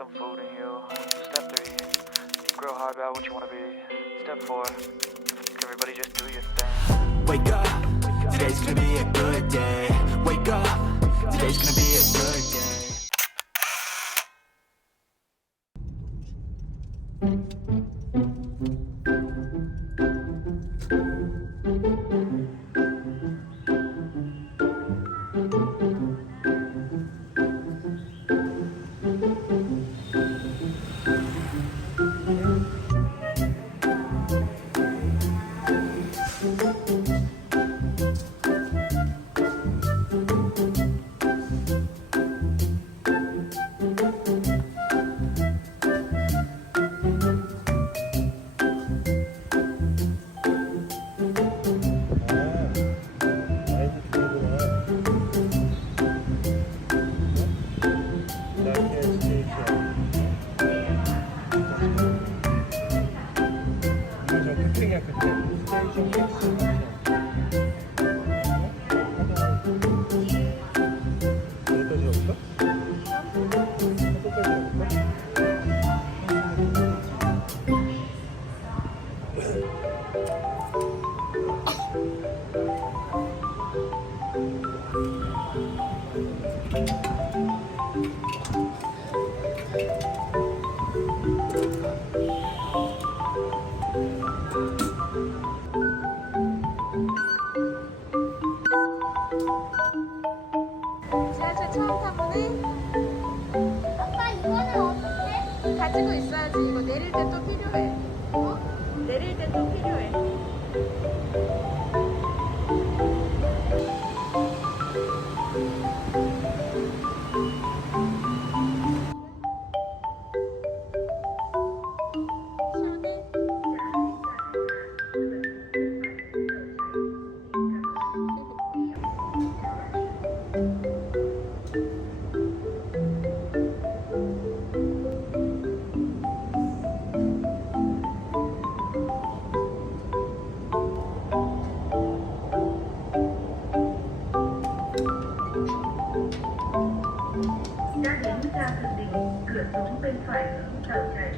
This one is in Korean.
some food in you. Step 3, think real hard about what you wanna be. Step 4, everybody just do your thing. Wake up, today's gonna be a good day. Wake up, today's gonna be a good day. 지하철 처음 타보네? 아빠 이거는 어떻게? 가지고 있어야지. 이거 내릴 때 또 필요해. 어? 내릴 때 또 필요해. 시원해? Đã đến ga thượng đình, cửa xuống bên phải hướng tàu chạy.